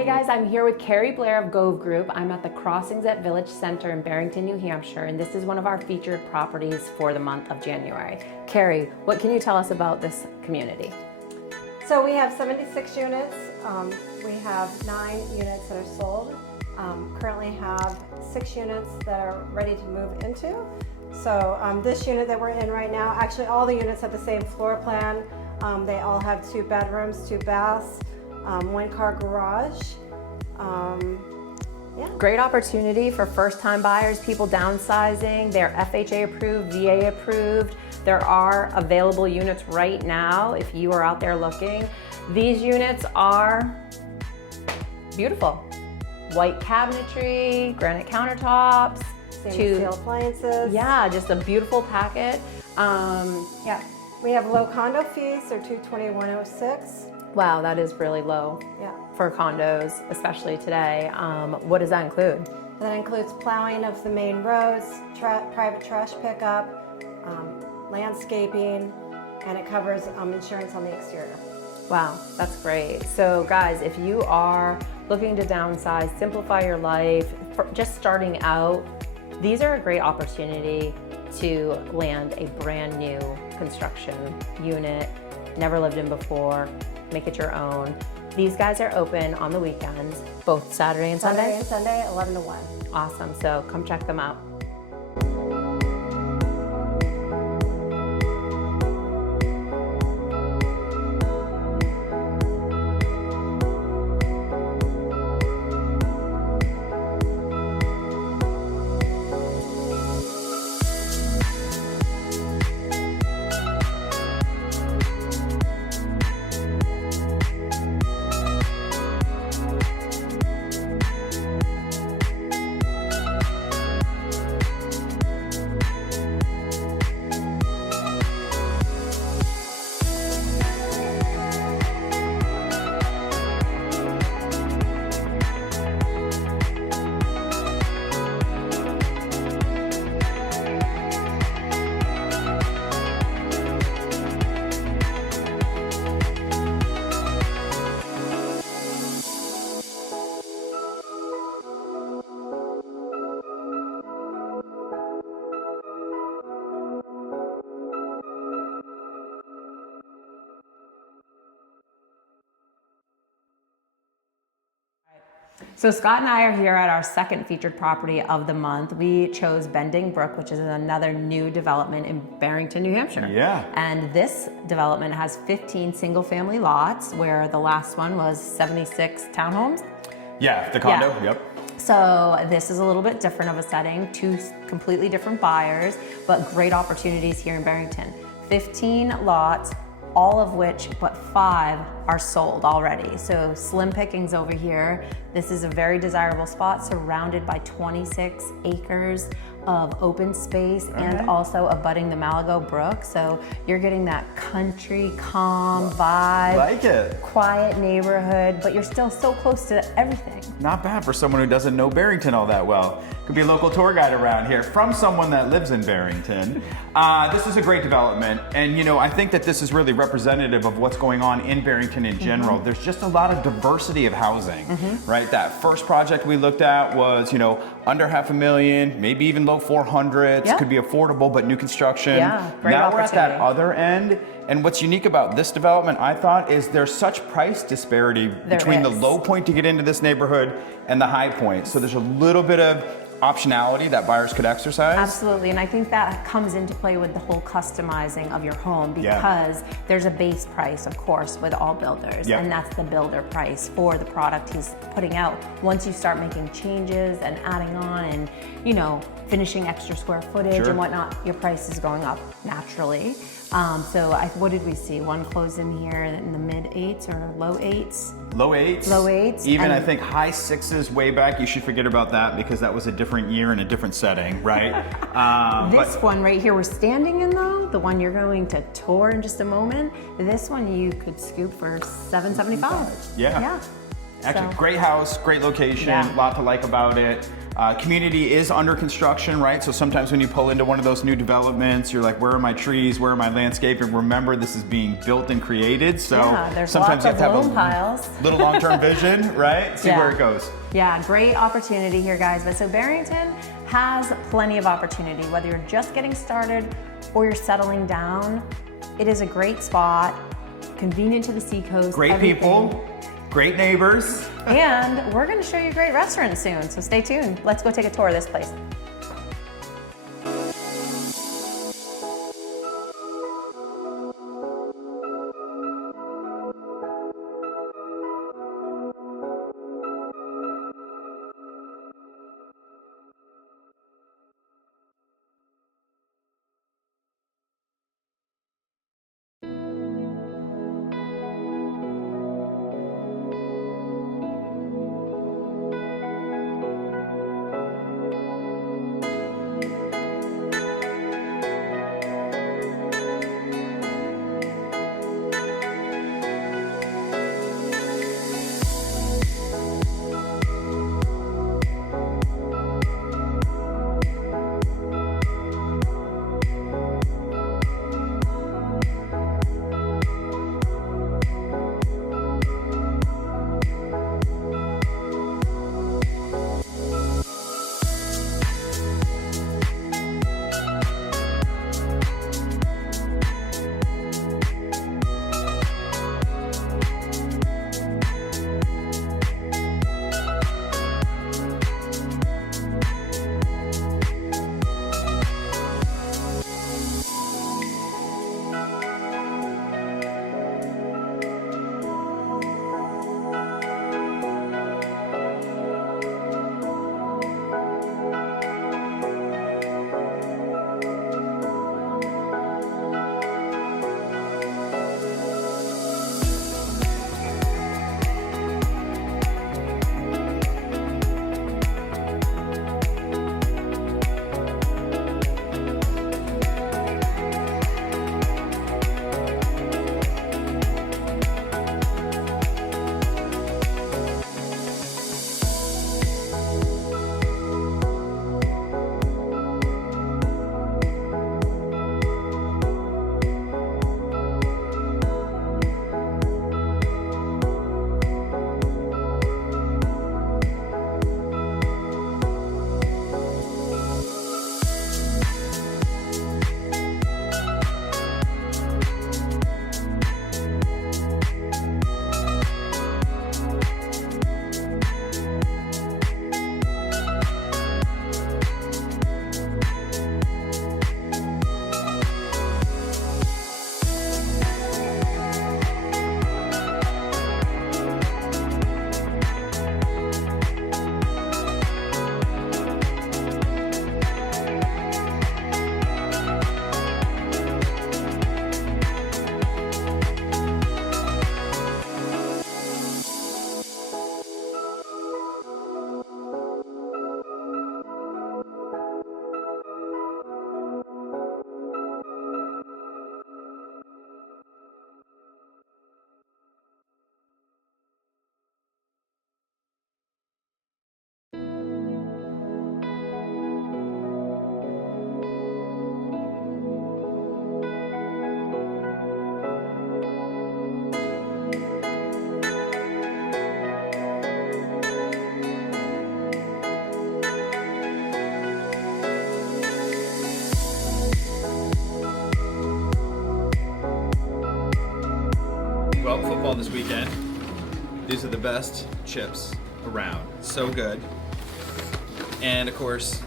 Hey guys, I'm here with Carrie Blair of Gove Group. I'm at the Crossings at Village Center in Barrington, New Hampshire, and this is one of our featured properties for the month of January. Carrie, what can you tell us about this community? So we have 76 units. We have 9 units that are sold. Currently have 6 units that are ready to move into. So this unit that we're in right now, actually all the units have the same floor plan. They all have 2 bedrooms, 2 baths, 1-car garage. Yeah. Great opportunity for first-time buyers, people downsizing. They're FHA approved, VA approved. There are available units right now if you are out there looking. These units are beautiful. White cabinetry, granite countertops, Stainless steel appliances. Yeah, just a beautiful packet. Yeah, we have low condo fees. They're $221.06. Wow, that is really low. Yeah. For condos, especially today. What does that include? That includes plowing of the main roads, private trash pickup, landscaping, and it covers insurance on the exterior. Wow, that's great. So guys, if you are looking to downsize, simplify your life, just starting out, these are a great opportunity to land a brand new construction unit, never lived in before, make it your own. These guys are open on the weekends, both Saturday and Sunday? Saturday and Sunday, 11 to 1. Awesome, so come check them out. So Scott and I are here at our second featured property of the month. We chose Bending Brook, which is another new development in Barrington, New Hampshire. Yeah. And this development has 15 single-family lots, where the last one was 76 townhomes. Yeah, the condo, Yeah. yep. So this is a little bit different of a setting, 2 completely different buyers, but great opportunities here in Barrington. 15 lots, all of which but 5 are sold already. So slim pickings over here. This is a very desirable spot surrounded by 26 acres of open space and also abutting the Malago Brook. So you're getting that country, calm vibe. Like it. Quiet neighborhood, but you're still so close to everything. Not bad for someone who doesn't know Barrington all that well. Could be a local tour guide around here from someone that lives in Barrington. This is a great development, and you know, I think that this is really representative of what's going on in Barrington in general. There's just a lot of diversity of housing, right? That first project we looked at was, you know, under $500,000, maybe even low 400s. Yeah. Could be affordable, but new construction. Yeah, great now we're at that opportunity. other end, and what's unique about this development, I thought, is there's such price disparity between the is. low point to get into this neighborhood and the high point. So there's a little bit of optionality that buyers could exercise. Absolutely, and I think that comes into play with the whole customizing of your home, because there's a base price, of course, with all builders, and that's the builder price for the product he's putting out. Once you start making changes and adding on and, you know, finishing extra square footage and whatnot, your price is going up naturally. So what did we see? One closed in here in the mid-8s or low 8s? Low 8s. Low 8s. Even and I think high 6s way back. You should forget about that because that was a different year and a different setting, right? This one right here we're standing in though, the one you're going to tour in just a moment, this one you could scoop for $775. Yeah. Actually, So- great house, great location, Yeah. a lot to like about it. Community is under construction, right? So sometimes when you pull into one of those new developments, you're like, where are my trees? Where are my landscaping? Remember, this is being built and created. So Yeah, there's sometimes lots you of have to loam piles. have a little long-term vision, right? See Yeah. where it goes. Yeah, great opportunity here, guys. But so Barrington has plenty of opportunity, whether you're just getting started or you're settling down. It is a great spot, convenient to the Seacoast. Great everything. people, great neighbors. And we're gonna show you great restaurants soon, so stay tuned. Let's go take a tour of this place. Well, football this weekend. These are the best chips around. So good. And of course,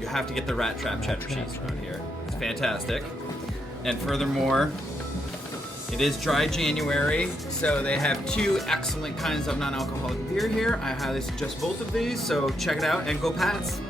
you have to get the Rat Trap cheddar cheese around here. It's fantastic. And furthermore, it is dry January, so they have two excellent kinds of non-alcoholic beer here. I highly suggest both of these, so check it out and go Pats.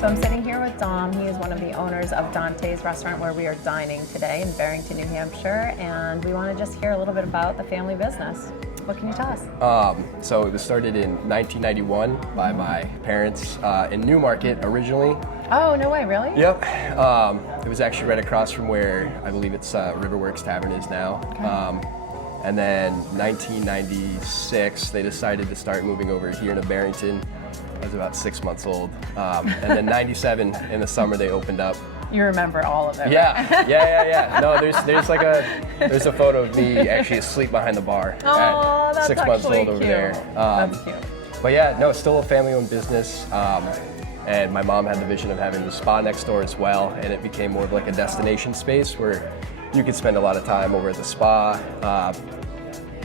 So I'm sitting here with Dom. He is one of the owners of Dante's restaurant where we are dining today in Barrington, New Hampshire, and we want to just hear a little bit about the family business. What can you tell us? So it was started in 1991 by my parents in Newmarket originally. Oh, no way, really? Yep. It was actually right across from where I believe it's Riverworks Tavern is now. Okay. And then 1996, they decided to start moving over here to Barrington. I was about 6 months old. And then 97 in the summer, they opened up. You remember all of it. Yeah. No, there's a photo of me actually asleep behind the bar at that's 6 months old actually over cute. there. That's cute. But yeah, no, it's still a family-owned business. And my mom had the vision of having the spa next door as well, and it became more of like a destination space where you could spend a lot of time over at the spa.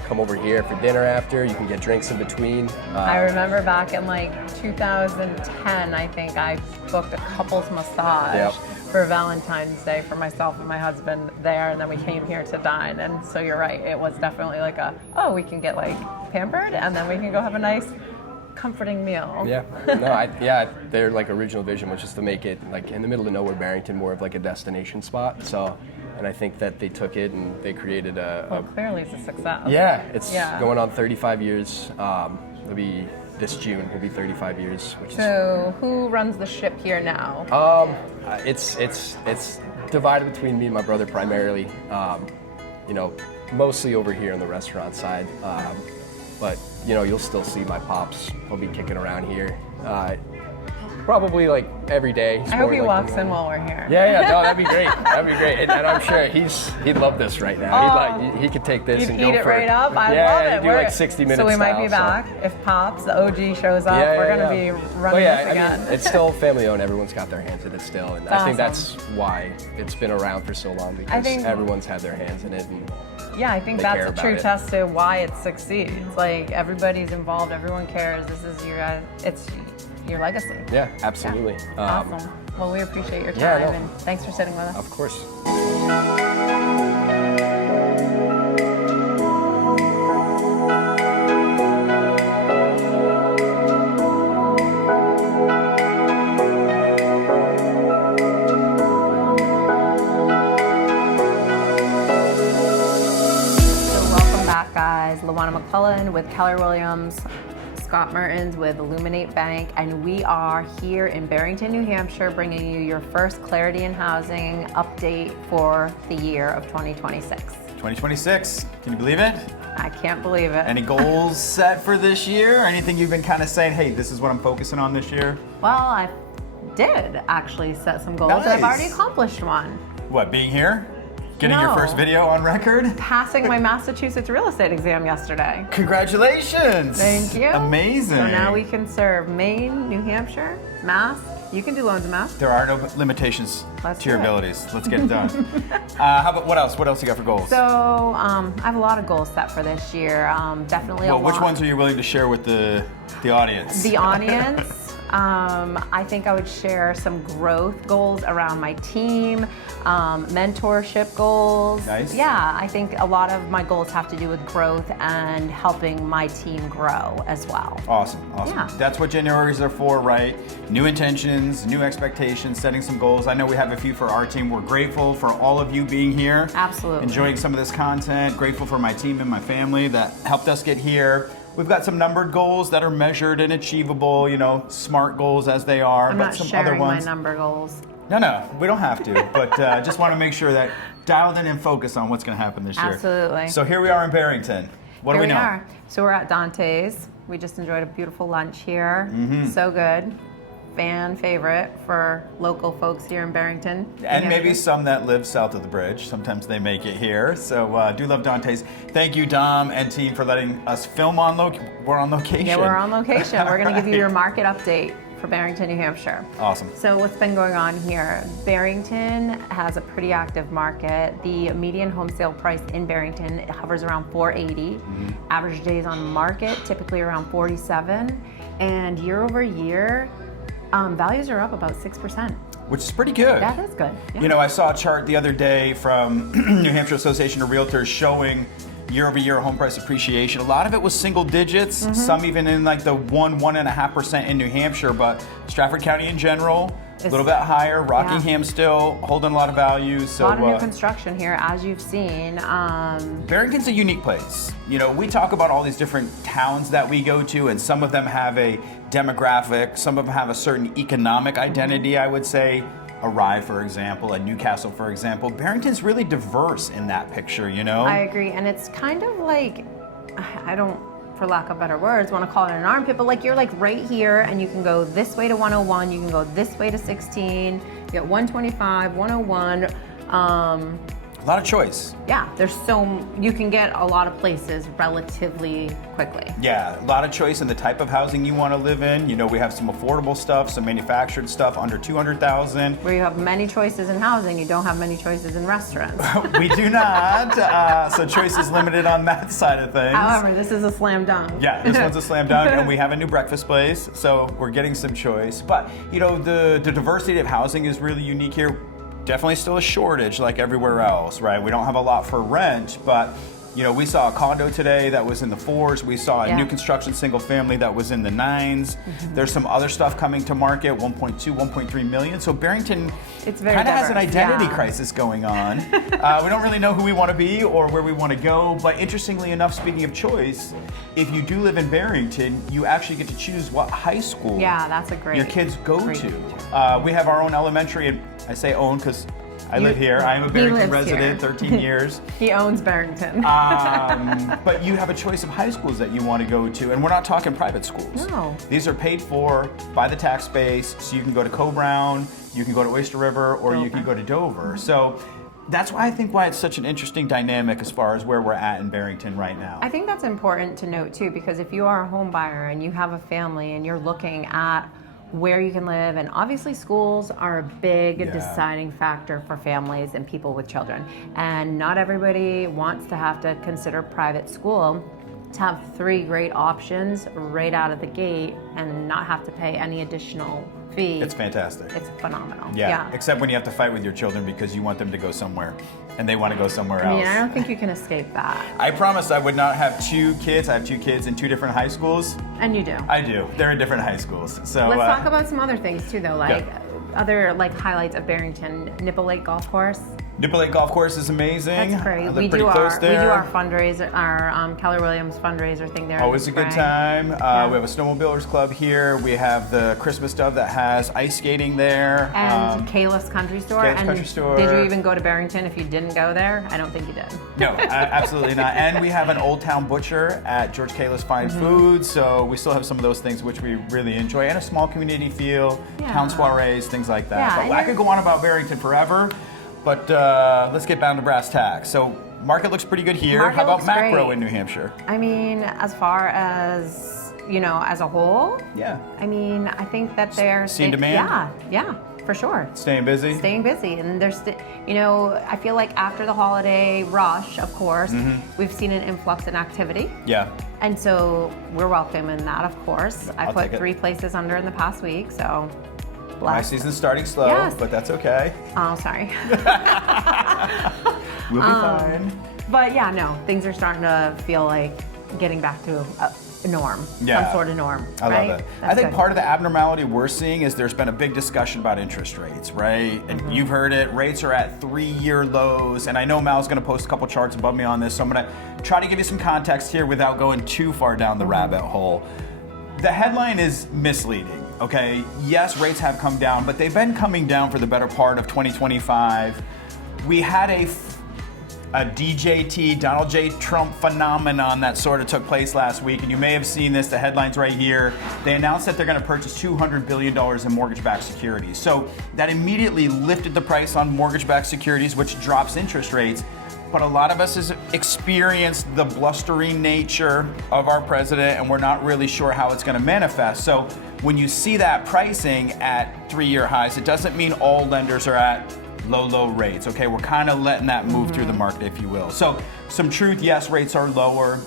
Come over here for dinner after. You can get drinks in between. I remember back in like 2010, I think I booked a couples massage for Valentine's Day for myself and my husband there, and then we came here to dine. And so you're right, it was definitely like we can get like pampered, and then we can go have a nice comforting meal. Their like original vision was just to make it like in the middle of nowhere Barrington more of like a destination spot. So, and I think that they took it and they created Clearly it's a success. Yeah, it's going on 35 years. This June will be 35 years. So who runs the ship here now? It's divided between me and my brother primarily. Mostly over here on the restaurant side. But you'll still see my pops. He'll be kicking around here. Probably like every day. I hope he walks in while we're here. Yeah. No, that'd be great. And I'm sure he'd love this right now. He could take this and go eat it for right up. I love it. He'd do like 60 minutes. So we might be style, back if Pops, the OG, shows up. We're gonna be running this again. I mean, it's still family owned. Everyone's got their hands in it still, and I think that's why it's been around for so long because everyone's had their hands in it. And I think that's a true test to why it succeeds. Like everybody's involved, everyone cares. This is it's your legacy. Yeah, absolutely. Yeah. Awesome. Well, we appreciate your time and thanks for sitting with us. Of course. Guys, Lawa-Na McClellan with Keller Williams, Scott Mertens with Luminate Bank, and we are here in Barrington, New Hampshire, bringing you your first Clarity in Housing update for the year of 2026. 2026, can you believe it? I can't believe it. Any goals set for this year? Anything you've been kind of saying, hey, this is what I'm focusing on this year? Well, I did actually set some goals. Nice. I've already accomplished one. What, being here? Getting your first video on record? Passing my Massachusetts real estate exam yesterday. Congratulations! Thank you. Amazing. So now we can serve Maine, New Hampshire, Mass. You can do loans in Mass. There are no limitations to your abilities. Let's get it done. How about what else? What else you got for goals? So I have a lot of goals set for this year. Definitely a lot. Which ones are you willing to share with the audience? The audience. I think I would share some growth goals around my team, mentorship goals. Nice. Yeah, I think a lot of my goals have to do with growth and helping my team grow as well. Awesome. Yeah. That's what Januaries are for, right? New intentions, new expectations, setting some goals. I know we have a few for our team. We're grateful for all of you being here. Absolutely. Enjoying some of this content. Grateful for my team and my family that helped us get here. We've got some numbered goals that are measured and achievable, SMART goals as they are. I'm not sharing my number goals. No, we don't have to, but just want to make sure that dialed in and focused on what's going to happen this year. Absolutely. So here we are in Barrington. What do we know? Are. So we're at Dante's. We just enjoyed a beautiful lunch here. Mm-hmm. So good. Fan favorite for local folks here in Barrington. And maybe some that live south of the bridge. Sometimes they make it here. So do love Dante's. Thank you, Dom and team, for letting us film on location. We're on location. Yeah, we're on location. We're going to give you your market update for Barrington, New Hampshire. Awesome. So what's been going on here? Barrington has a pretty active market. The median home sale price in Barrington hovers around $480. Mm-hmm. Average days on market, typically around 47. And year over year, values are up about 6%. Which is pretty good. That is good. Yeah. I saw a chart the other day from New Hampshire Association of Realtors showing year-over-year home price appreciation. A lot of it was single digits, some even in like the 1.5% in New Hampshire, but Stratford County in general, a little bit higher. Rockingham still holding a lot of value. So a lot of new construction here, as you've seen. Barrington's a unique place. You know, we talk about all these different towns that we go to, and some of them have a demographic, some of them have a certain economic identity, I would say. A Rye, for example, a Newcastle, for example. Barrington's really diverse in that picture, you know? I agree, and it's kind of like, I don't, for lack of better words, want to call it an armpit, but like you're like right here and you can go this way to 101, you can go this way to 16, you get 125, 101. A lot of choice. Yeah, you can get a lot of places relatively quickly. Yeah, a lot of choice in the type of housing you want to live in. You know, we have some affordable stuff, some manufactured stuff under 200,000. Where you have many choices in housing, you don't have many choices in restaurants. We do not, so choice is limited on that side of things. However, this is a slam dunk. Yeah, this one's a slam dunk, and we have a new breakfast place, so we're getting some choice. But, you know, the diversity of housing is really unique here. Definitely still a shortage like everywhere else, right? We don't have a lot for rent, but you know, we saw a condo today that was in the 4s. We saw a new construction single family that was in the 9s. There's some other stuff coming to market, 1.2, 1.3 million. So Barrington kind of has an identity crisis going on. We don't really know who we want to be or where we want to go. But interestingly enough, speaking of choice, if you do live in Barrington, you actually get to choose what high school that's a great your kids go to. We have our own elementary, and I say own because I live here. I am a Barrington resident, 13 years. He owns Barrington. But you have a choice of high schools that you want to go to, and we're not talking private schools. No. These are paid for by the tax base, so you can go to Co-Brown, you can go to Oyster River, or you can go to Dover. So that's why it's such an interesting dynamic as far as where we're at in Barrington right now. I think that's important to note too, because if you are a home buyer and you have a family and you're looking at where you can live, and obviously schools are a big deciding factor for families and people with children, and not everybody wants to have to consider private school. To have 3 great options right out of the gate and not have to pay any additional fee, It's fantastic. it's phenomenal. Yeah, except when you have to fight with your children because you want them to go somewhere and they want to go somewhere else. I mean, I don't think you can escape that. I promised I would not have 2 kids. I have 2 kids in 2 different high schools. And you do. I do. They're in different high schools. So Let's talk about some other things too, though, like other highlights of Barrington. Nipple Lake Golf Course. Nipple Lake Golf Course is amazing. That's great. I live We pretty do close there. our fundraiser, our Keller Williams fundraiser thing there. Always a good time. We have a snowmobilers club here. We have the Christmas Dove that has ice skating there. And Calif's Country Store. Calif's Country Store. Did you even go to Barrington if you didn't go there? I don't think you did. No, absolutely not. And we have an Old Town Butcher at George Calif's Fine Foods. So we still have some of those things which we really enjoy. And a small community feel, town soirees, things like that. Yeah, So I could go on about Barrington forever. But let's get down to brass tacks. So market looks pretty good here. Market How about looks macro great. in New Hampshire? I mean, as far as, as a whole, Yeah. I mean, I think that they're... Seeing demand? Yeah, for sure. Staying busy? Staying busy. And there's, I feel like after the holiday rush, of course, we've seen an influx in activity. Yeah. And so we're welcoming that, of course. I I'll put take it. 3 places under in the past week, so... My season's starting slow, Yes. but that's okay. Oh, sorry. We'll be fine. But yeah, no, things are starting to feel like getting back to a norm, Yeah. some sort of norm. I right? love it. That's I think good. part of the abnormality we're seeing is there's been a big discussion about interest rates, right? And you've heard it. Rates are at 3-year lows. And I know Mal's going to post a couple charts above me on this, so I'm going to try to give you some context here without going too far down the rabbit hole. The headline is misleading. Okay, yes, rates have come down, but they've been coming down for the better part of 2025. We had a DJT, Donald J. Trump phenomenon that sort of took place last week, and you may have seen this, the headlines right here. They announced that they're going to purchase $200 billion in mortgage-backed securities. So that immediately lifted the price on mortgage-backed securities, which drops interest rates. But a lot of us has experienced the blustering nature of our president, and we're not really sure how it's going to manifest. So when you see that pricing at 3-year highs, it doesn't mean all lenders are at low rates. Okay, we're kind of letting that move through the market, if you will. So some truth, yes, rates are lower.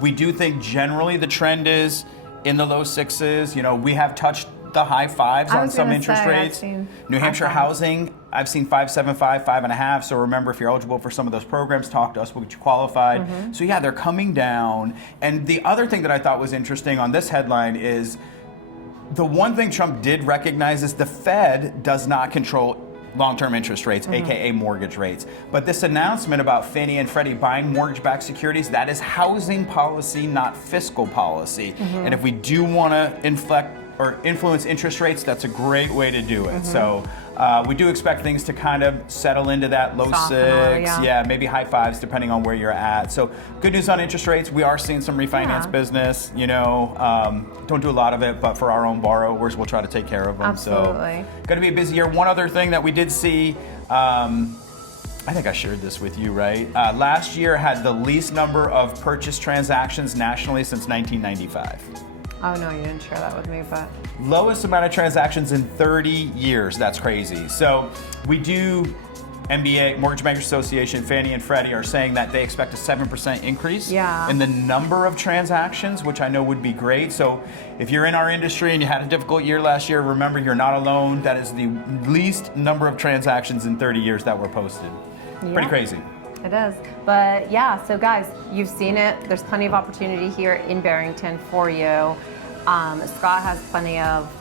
We do think generally the trend is in the low 6s. We have touched the high 5s on some interest rates. New Hampshire housing, I've seen 5.75, 5.5. So remember, if you're eligible for some of those programs, talk to us. We'll get you qualified. So yeah, they're coming down. And the other thing that I thought was interesting on this headline is the one thing Trump did recognize is the Fed does not control long-term interest rates, aka mortgage rates. But this announcement about Fannie and Freddie buying mortgage-backed securities, that is housing policy, not fiscal policy. And if we do want to influence interest rates, that's a great way to do it. So we do expect things to kind of settle into that low Soften 6, yeah. maybe high 5s, depending on where you're at. So good news on interest rates. We are seeing some refinance business. You know, don't do a lot of it, but for our own borrowers, we'll try to take care of them. Absolutely. So going to be a busy year. One other thing that we did see. I think I shared this with you, right? Last year had the least number of purchase transactions nationally since 1995. Oh no, you didn't share that with me, but. Lowest amount of transactions in 30 years. That's crazy. So we do, MBA, Mortgage Bankers Association, Fannie and Freddie are saying that they expect a 7% increase in the number of transactions, which I know would be great. So if you're in our industry and you had a difficult year last year, remember you're not alone. That is the least number of transactions in 30 years that were posted. Pretty crazy. It is. But yeah, so guys, you've seen it. There's plenty of opportunity here in Barrington for you. Scott has plenty of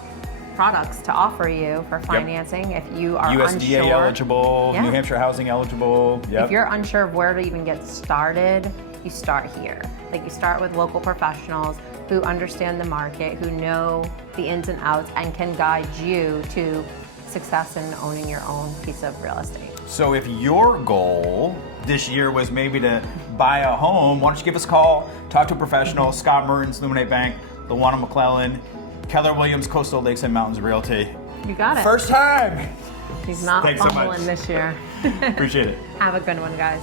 products to offer you for financing if you are USDA unsure. eligible, New Hampshire housing eligible. If you're unsure of where to even get started, you start here. Like you start with local professionals who understand the market, who know the ins and outs, and can guide you to success in owning your own piece of real estate. So if your goal this year was maybe to buy a home, why don't you give us a call, talk to a professional, Scott Mertens, Luminate Bank, Lawa-Na McClellan, Keller Williams, Coastal Lakes and Mountains Realty. You got it. First time. He's not Thanks so much. fumbling this year. Appreciate it. Have a good one, guys.